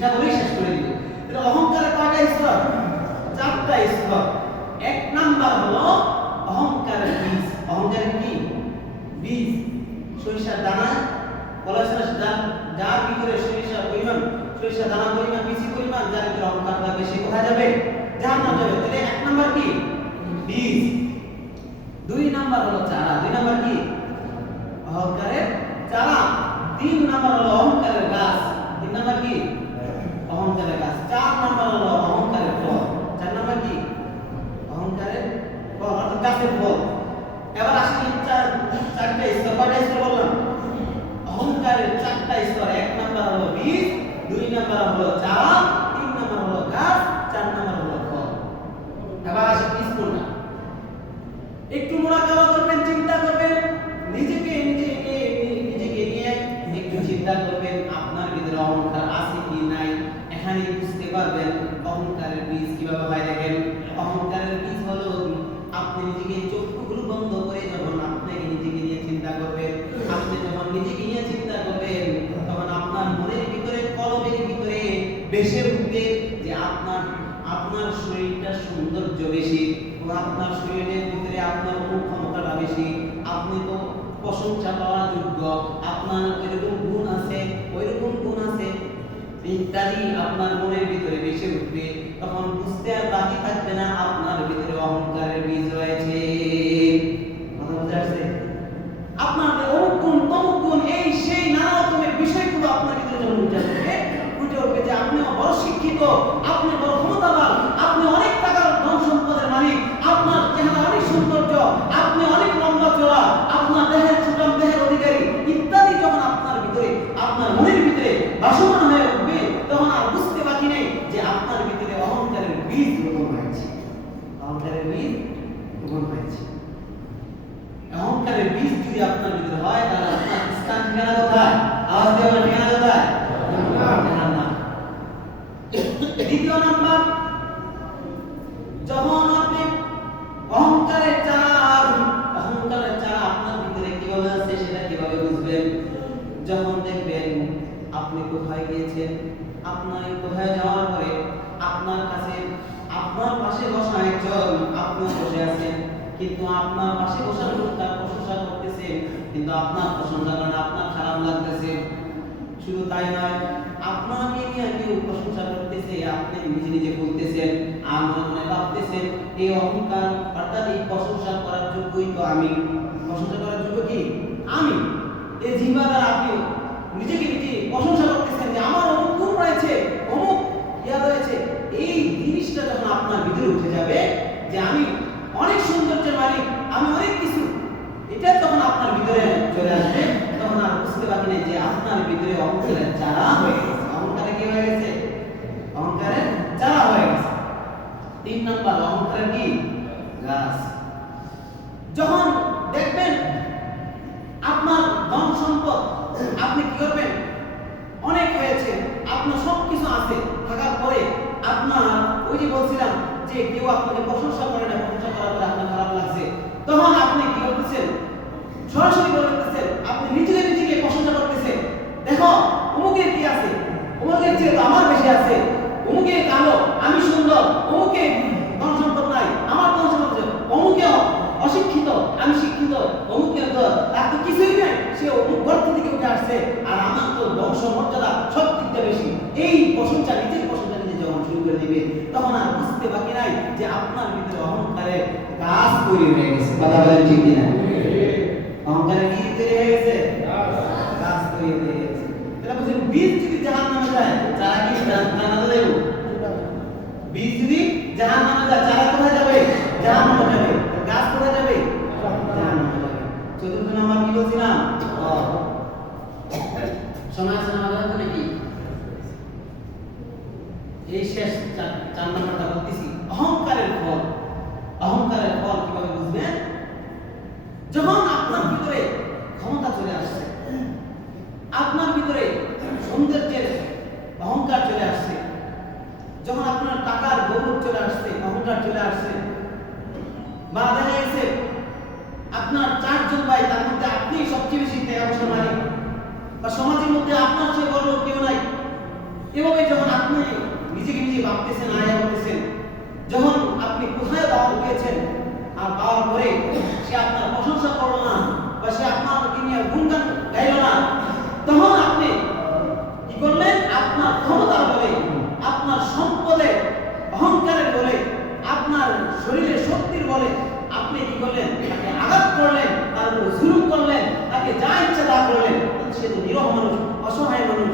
এটা বলেই শেষ করে দিব। তাহলে অহংকারের কয়টা স্তর? চারটা স্তর। এক নাম্বার হলো অহংকারের বীজ। অহংকারের কি বীজ? সরিষার দানা, কলাশাস যার ভিতরে সরিষার পরিমাণ, সরিষার দানা পরিমাণ, বীজ পরিমাণ, যার ভিতরে অহংকার থাকবে সে কোথায় যাবে? জাহান্নামে যাবে। তাহলে এক নাম্বার কি বীজ। দুই নাম্বার হলো চারা। দুই নাম্বার কি অহংকারের চারা। তিন নাম্বার হলো অহংকারের গাছ। তিন নাম্বার কি অহংকারের গাছ। চার নাম্বার হলো অহংকারের ফল। চার নাম্বার কি অহংকারের ফল, অর্থাৎ গাছের ফল। এবার আসি চারটা স্তর। কয়টা স্তর বললাম? অহংকারের চারটা স্তর। এক নাম্বার হলো বীজ, দুই নাম্বার হলো চারা, তিন নাম্বার হলো গাছ, চার নাম্বার হলো ফল। এবার আসি স্কুলটা। একটু মোরাকাবা করবেন, চিন্তা করবেন, নিজেকে নিয়ে একটু চিন্তা করবেন আপনার ভিতরে অহংকার আছে কি নাই। এখানে বুঝতে পারবেন অহংকারের বীজ কিভাবে হয়। দেখেন, অহংকারের বীজ হলো আপনি নিজেকে চোখগুলো বন্ধ করে যখন আপনাকে নিজেকে নিয়ে চিন্তা করবেন, আপনি যখন নিজেকে নিয়ে চিন্তা করবেন তখন আপনার মনের ভিতরে, কলবের ভিতরে বেশে উঠবে যে আপনার শরীরটা সৌন্দর্য বেশি, আপনার শরীরের ভিতরে আপনার ক্ষমতাটা বেশি, আপনি তো প্রশংসা পাওয়ার যোগ্য, আপনার এরকম গুণ আছে, ওইরকম গুণ আছে ইত্যাদি আপনার মনের ভিতরে বেশি উঠবে। তখন বুঝতে আর বাকি থাকবে না আপনার ভিতরে অহংকারের বীজ রয়েছে। কথা বুঝা আসছে? আপনার অমুক গুণ, তমুক গুণ, এই সেই নানা রকমের বিষয়গুলো আপনার ভিতরে যখন ফুটে উঠবে যে আপনি বড় শিক্ষিত, আপনি বড় ক্ষমতাবান, আপনি অনেক টাকার ধন সম্পদের মালিক, আপনার চেহারা অনেক সৌন্দর্য, আপনি অনেক লম্বা চড়া, আপনার দেহের সুঠাম, দেহের অধিকারী ইত্যাদি যখন আপনার ভিতরে, আপনার মনের ভিতরে ভাসমান হয়ে উঠবে তখন আর বুঝতে বাকি নেই যে আপনার ভিতরে অহংকারের বীজ রোপণ হয়েছে। অহংকারের বীজ রোপণ হয়েছে। অহংকারের বীজ যদি আপনার ভিতরে হয় তাহলে আপনার স্থান ঠিকানা কোথায়? আওয়াজ দিয়ে বলেন, ঠিকানা কোথায়? জাহান্নাম। দ্বিতীয় নাম্বার, যখন আপনি অহংকারের চারা আপনার ভিতরে কিভাবে আছে সেটা কিভাবে বুঝবেন? যখন দেখবেন আপনি কোথায় গিয়েছেন, আপনার কোথায় যাওয়ার পরে আপনার পাশে বসা একজন, আপনি বসে আছেন কিন্তু আপনার পাশে বসা লোক তার প্রশংসা করতেছে, কিন্তু আপনার প্রশংসা করেন আপনার খারাপ লাগতেছে। শুধু তাই নয়, আপনাকে নিয়ে কেউ প্রশংসা করতেছে, আপনি নিজে বলতেছেন আর মনে ভাবতেছেন এই অহংকার, অর্থাৎ এই প্রশংসা করার যোগ্যই তো আমি, প্রশংসা করার যোগ্য কি আমি। এই জিহ্বা দ্বারা আপনি নিজেকে নিজে প্রশংসা করতেছেন যে আমার অমুক গুণ রয়েছে, অমুক ইয়া রয়েছে। এই জিনিসটা যখন আপনার ভিতরে উঠে যাবে যে আমি অনেক সৌন্দর্যের মালিক, আমি অনেক কিছু, এটা যখন আপনার ভিতরে চলে আসবে তখন আর বুঝতে বাকি নেই যে আপনার ভিতরে অহংকারের চারা হয়ে গেছে। অহংকারে কি হয়ে গেছে? অহংকারের চারা হয়ে গেছে। তিন নাম্বার, অহংকারের কি গাছ। যখন দেখবেন আপনার ধন সম্পদ, আপনি কি করবেন? অনেক হয়েছে, আপনার সবকিছু আছে, থাকার পরে আপনার ওই যে বলছিলাম যে কেউ আপনাকে প্রশংসা করে না, প্রশংসা করার পরে আপনার খারাপ লাগছে, তখন আপনি কি করতেছেন? সরাসরি বলতেছেন, আপনি নিজেকে প্রশংসা করতেছেন, দেখো অমুকের কি আছে, অমুকের চেয়ে তো আমার বেশি আছে, অমুকে কালো, আমি সুন্দর, অমুকে ধন সম্পদ নাই, আমার ধন সম্পদ, অমুকে অশিক্ষিত, আমি শিক্ষিত, অমুকে তো তার তো কিছুই নাই, সে অমুক গর্ত থেকে উঠে আসছে, আর আমার তো বংশ মর্যাদা সব দিকটা বেশি। এই প্রশংসা, নিজের প্রশংসা নিজে যখন শুরু করে দিবে তখন আর বুঝতে বাকি নাই যে আপনার ভিতরে অহংকারের গাছ তৈরি হয়ে গেছে। কথা বলেন ঠিক কিনা? অহংকারের কি তৈরি হয়ে গেছে? গাছ তৈরি হয়ে গেছে। তাহলে বুঝুন, বীজ যদি জাহান্নামে যায়, চারা কি জান্নাতে যাবে? বীজ যদি জাহান্নামে যায়, চারা কোথায় যাবে? জাহান্নামে যাবে। গাছ কোথায় যাবে? জাহান্নামে যাবে। চতুর্থ নাম্বার কি বলছিলাম? সময় আছে আমাদের নাকি? এই শেষ চার নাম্বারটা বলতেছি, অহংকারের ফল। অহংকারের ফল কিভাবে বুঝবেন? যখন আপনার ভিতরে ক্ষমতা চলে আসছে, আপনার ভিতরে সৌন্দর্যের অহংকার চলে আসছে, যখন আপনার টাকার গৌরব চলে আসছে, অহংকার চলে আসছে, বা দেখা গেছে আপনার চারজন ভাই, তার মধ্যে আপনি সবচেয়ে বেশি টাকা পয়সার মালিক, বা সমাজের মধ্যে আপনার চেয়ে বড় লোক কেউ নাই, এভাবে যখন আপনি নিজেকে নিজে ভাবতেছেন, আয়া করতেছেন, যখন আপনি কোথায় দাওয়াত পেয়েছেন আর পাওয়ার পরে সে আপনার প্রশংসা করলো না বা সে আপনার নিয়ে গুণগান গাইল না, তখন আপনি কি করলেন? আপনার ক্ষমতার বলে, আপনার সম্পদের অহংকারের বলে, আপনার শরীরের শক্তির বলে আপনি কি করলেন? তাকে আঘাত করলেন, তার উপরে জুলুম করলেন, তাকে যা ইচ্ছা তা করলেন। সে তো নিরহ মানুষ, অসহায় মানুষ,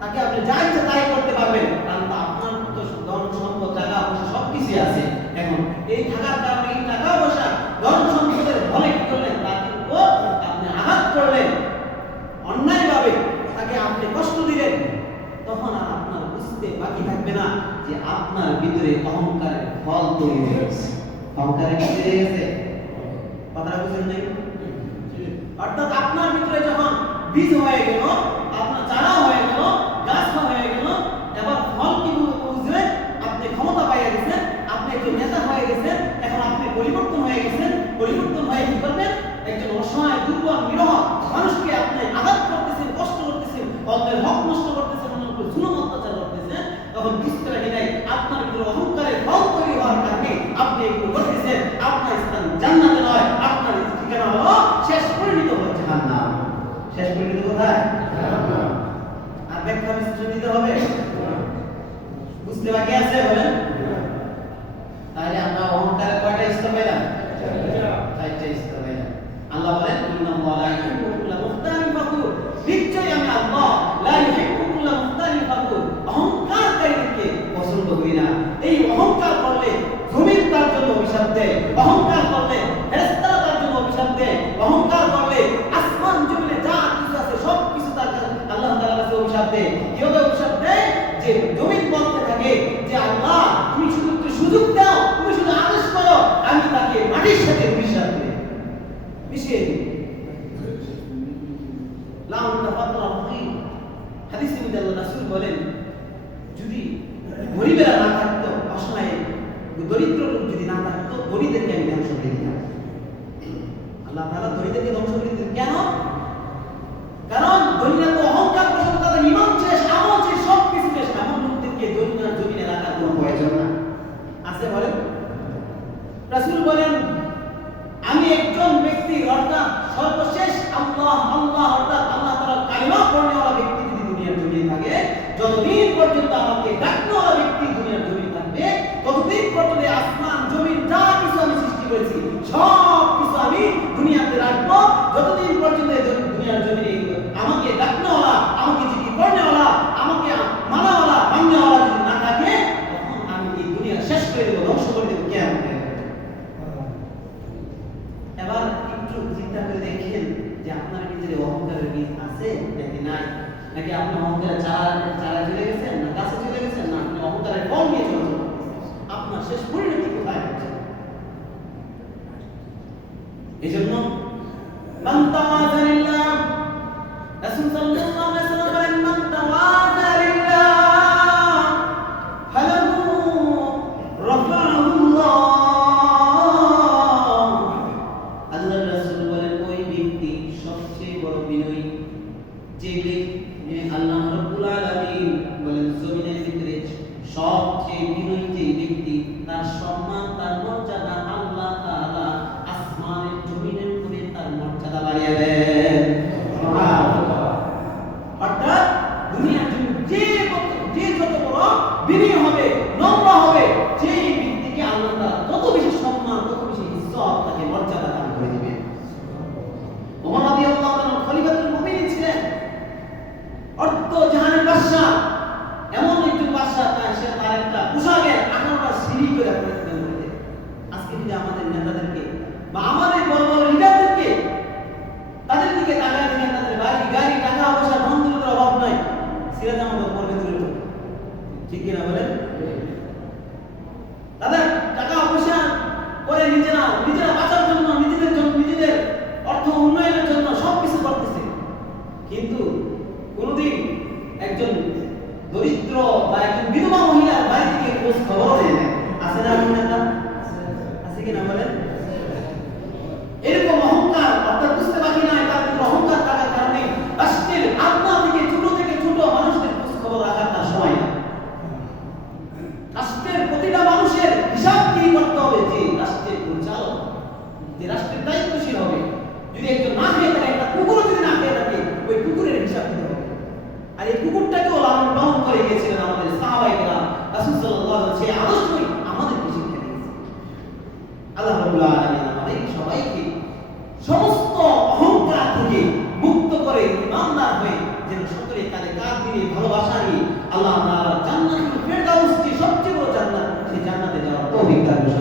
তাকে আপনি যা ইচ্ছা তাই করতে পারবেন, কারণ আপনার তো ধন সম্পদ টাকা পয়সা সবকিছু আছে। এখন এই থাকার কারণে, এই টাকা পয়সা ধন সম্পদের বলে কি করলেন? তাকে আপনি আঘাত করলেন অন্যায়ভাবে, তাকে আপনি কষ্ট দিলেন। তখন আর আপনার বুঝতে বাকি থাকবে না যে আপনার ভিতরে অহংকারের ফল তৈরি হয়ে গেছে। অহংকারের কি তৈরি হয়ে গেছে? কথা বুঝেন নাই? অর্থাৎ আপনার ভিতরে যখন বীজ হয়ে গেল, আপনার চারা হয়ে গেল, গাছ হয়ে গেল, এবার ফল কি বুঝবে? আপনি ক্ষমতা পাইয়া গেছেন, আপনি একজন নেতা হয়ে গেছেন, এখন আপনি পরিবর্তন হয়ে গেছেন। পরিবর্তন হয়ে কি করবেন? একজন অসহায় দুর্বল নিরহ মানুষকে আপনি আঘাত করতেছেন, কষ্ট করতেছেন, অন্যের হক নষ্ট করতেছেন, অন্যের উপর জুলুম অত্যাচার করতেছেন। তখন বুঝতে পারি নাই আপনার ভিতরে অহংকারের ফল তৈরি হওয়ার কারণে আপনি এগুলো করতেছেন। আপনার স্থান জান্নাতে নয়, আপনার ঠিকানা হলো শেষ পরিণত হচ্ছে জাহান্নাম। শেষ পরিণত কোথায়? আর ব্যাখ্যা বিশ্লেষণ দিতে হবে, বুঝতে বাকি আছে? বলেন। তাহলে আমরা অহংকারের কয়টা স্তর পেলাম? চারটা স্তর পেলাম। আল্লাহ বলেন, ইন্নাল্লাহা লা ইউহিব্বু কুল্লা মুখতালিন ফাখুর। নিশ্চয়ই আমি আল্লাহ লা ইউহিব্বু কুল্লা মুখতালিন ফাখুর, অহংকারকারীদেরকে পছন্দ করি না। এই অহংকার করলে জমিন তার জন্য অভিশাপ দেয়, অহংকার করলে ফেরেশতারা তার জন্য অভিশাপ দেয়, অহংকার করলে আসমান জমিনে যা কিছু আছে সব কিছু তার কাছে আল্লাহ তাআলার কাছে অভিশাপ দেয়। কিভাবে অভিশাপ দেয়? যে জমিন বলতে থাকে যে আল্লাহ তুমি শুধু একটু সুযোগ দাও, তুমি শুধু আদেশ করো, আমি তাকে মাটির সাথে মিশিয়ে দিই। লাউন তাফাদ্দাল ফকির, হাদিসে মধ্যে আল্লাহ রাসূল বলেন, যদি গরিবেরা না থাকতো, অসহায় দরিদ্র লোক যদি না থাকতো, ধনীদেরকে আমি ধ্বংস করে দিতাম। আল্লাহ তাআলা ধনীদেরকে ধ্বংস করে দিতেন কেন? কারণ ধনীরা তো অহংকার বশত তাদের ঈমান শেষ, আমল শেষ, সব কিছু শেষ। এমন লোকদেরকে দুনিয়ার জমিনে রাখার কোনো প্রয়োজন না আছে। বলেন রাসূল বলেন, আমি একজন ব্যক্তি অর্থাৎ সর্বশেষ আল্লাহ আল্লাহ অর্থাৎ আল্লাহ তাআলার কালিমা পড়নেওয়ালা ব্যক্তি যদি দুনিয়ার জমিনে থাকে, যতদিন পর্যন্ত আমাকে ডাকনেওয়ালা ব্যক্তি দুনিয়ার জমিনে থাকবে, ততদিন পর্যন্ত আসমান জমিন যা কিছু আমি সৃষ্টি করেছি সব কিছু আমি দুনিয়াতে রাখবো। যতদিন পর্যন্ত দুনিয়ার জমিনে আমাকে ডাকনেওয়ালা, আমাকে যদি পড়নেওয়ালা, আমাকে মানাওয়ালা, মাননেওয়ালা যদি না থাকে, তখন আমি এই দুনিয়া শেষ করে দেবো, ধ্বংস করে দেবো। কেমন? এবার একটু চিন্তা করে দেখেন যে আপনার ভিতরে অহংকারের বীজ আছে নাকি নাই, নাকি আপনি অহংকারের চারা চলে গেছেন, না গাছে চলে গেছেন, না আপনি অহংকারের ফল নিয়ে চলে যাচ্ছেন। আপনার শেষ পরিণতি কোথায় হচ্ছে? এই জন্য মান তাওয়াযা লিল্লাহ, রাসূল সাল্লাল্লাহু আলাইহি ওয়াসাল্লাম বলেন, মান তাওয়াযা লিল্লাহ ফালাহু রাফাহুল্লাহ। আল্লাহর রাসূল বলেন, ওই ব্যক্তি সবচেয়ে বড় বিনয়ী, যে ব্যক্তি আল্লাহ রাব্বুল আলামিন বলেন জমিনের ভিতরে সবচেয়ে বিনয়ী যে ব্যক্তি, তার সম্মান, তার মর্যাদা আল্লাহ তাআলা আসমানের জমিনের উপরে তার মর্যাদা বাড়িয়ে দেন। সুবহানাল্লাহ। অর্থাৎ দুনিয়ার যে যত বড় বিনয়ী হবে, নম্র হবে, সেই ব্যক্তিকে আল্লাহ তাআলা তত বেশি সম্মান, তত বেশি ইজ্জত, তাকে মর্যাদা দান করে দিবেন। ওমর রাদিয়াল্লাহু আনহু খলিফাতুল মুমিনিন ছিলেন, অর্ধ জাহানের বাদশা, এমন একজন বাদশা, সে তার একটা পোশাকের 18টা সিঁড়ি করে পরিধান করতে। আজকে যদি আমাদের নেতাদেরকে বা আমাদের বড় বড় লিডারদেরকে তাদের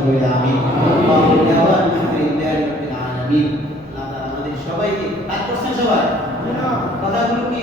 বলি আমিন। আল্লাহু দাওয়াত আলহামদুলিল্লাহি রাব্বিল আলামিন। আল্লাহ তাআলা আমাদের সবাইকে কাজ করছেন সবাই কথাগুলো কি